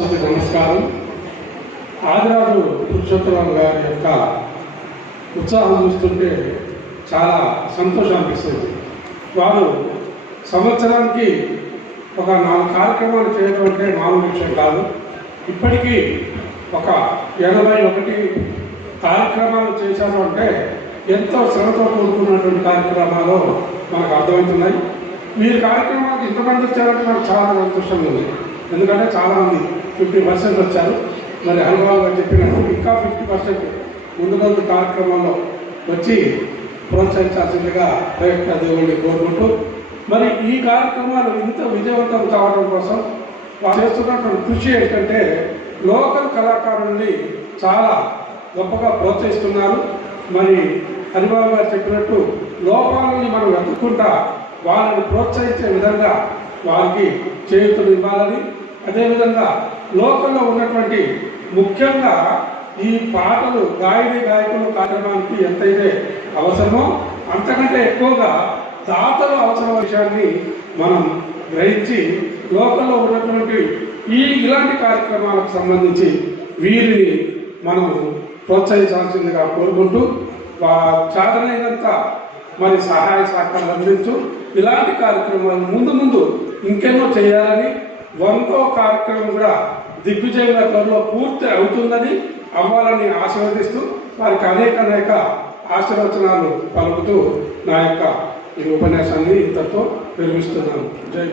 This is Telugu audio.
నమస్కారం. ఆదిరాజు పురుషోత్తమరావు గారి యొక్క ఉత్సాహం చూస్తుంటే చాలా సంతోషం అనిపిస్తుంది. వారు సంవత్సరానికి ఒక 4 కార్యక్రమాలు చేయడం అంటే మామూలు విషయం కాదు. ఇప్పటికీ ఒక 81 కార్యక్రమాలు చేశారు అంటే ఎంతో శ్రమతో కూడుకున్నటువంటి కార్యక్రమాలు మనకు అర్థమవుతున్నాయి. వీరి కార్యక్రమాలకు ఇంతమంది వచ్చారంటే నాకు చాలా సంతోషంగా ఉంది. ఎందుకంటే చాలామంది 50% వచ్చారు. మరి హనుమాన్ గారు చెప్పినట్టు ఇంకా 50% ముందు కార్యక్రమంలో వచ్చి ప్రోత్సహించాల్సిందిగా ప్రయత్న దేవుడిని కోరుకుంటూ, మరి ఈ కార్యక్రమాలు ఇంత విజయవంతం కావడం కోసం వారు చేస్తున్నటువంటి కృషి ఏంటంటే లోకల్ కళాకారుల్ని చాలా గొప్పగా ప్రోత్సహిస్తున్నారు. మరి హరిబాబు గారు చెప్పినట్టు లోపాలని మనం వెతుక్కుంటా వాళ్ళని ప్రోత్సహించే విధంగా వారికి చేయూతలు ఇవ్వాలని, అదేవిధంగా లోకల్లో ఉన్నటువంటి ముఖ్యంగా ఈ పాటలు గాయకులు కార్యక్రమానికి ఎంతైతే అవసరమో అంతకంటే ఎక్కువగా దాతలు అవసరం విషయాన్ని మనం గ్రహించి లోకల్లో ఉన్నటువంటి ఇలాంటి కార్యక్రమాలకు సంబంధించి వీరిని మనం ప్రోత్సహించాల్సిందిగా కోరుకుంటూ చాదనైనంత మరి సహాయ సహకారాలు అందించు. ఇలాంటి కార్యక్రమాలు ముందు ఇంకెన్నో చేయాలని, 100వ కార్యక్రమం కూడా దిగ్విజయంగా త్వరలో పూర్తి అవుతుందని అవ్వాలని ఆశీర్వదిస్తూ వారికి అనేక ఆశీర్వచనాలు పలుకుతూ నా యొక్క ఈ ఉపన్యాసాన్ని ఇంతతో విరమిస్తున్నాను. జై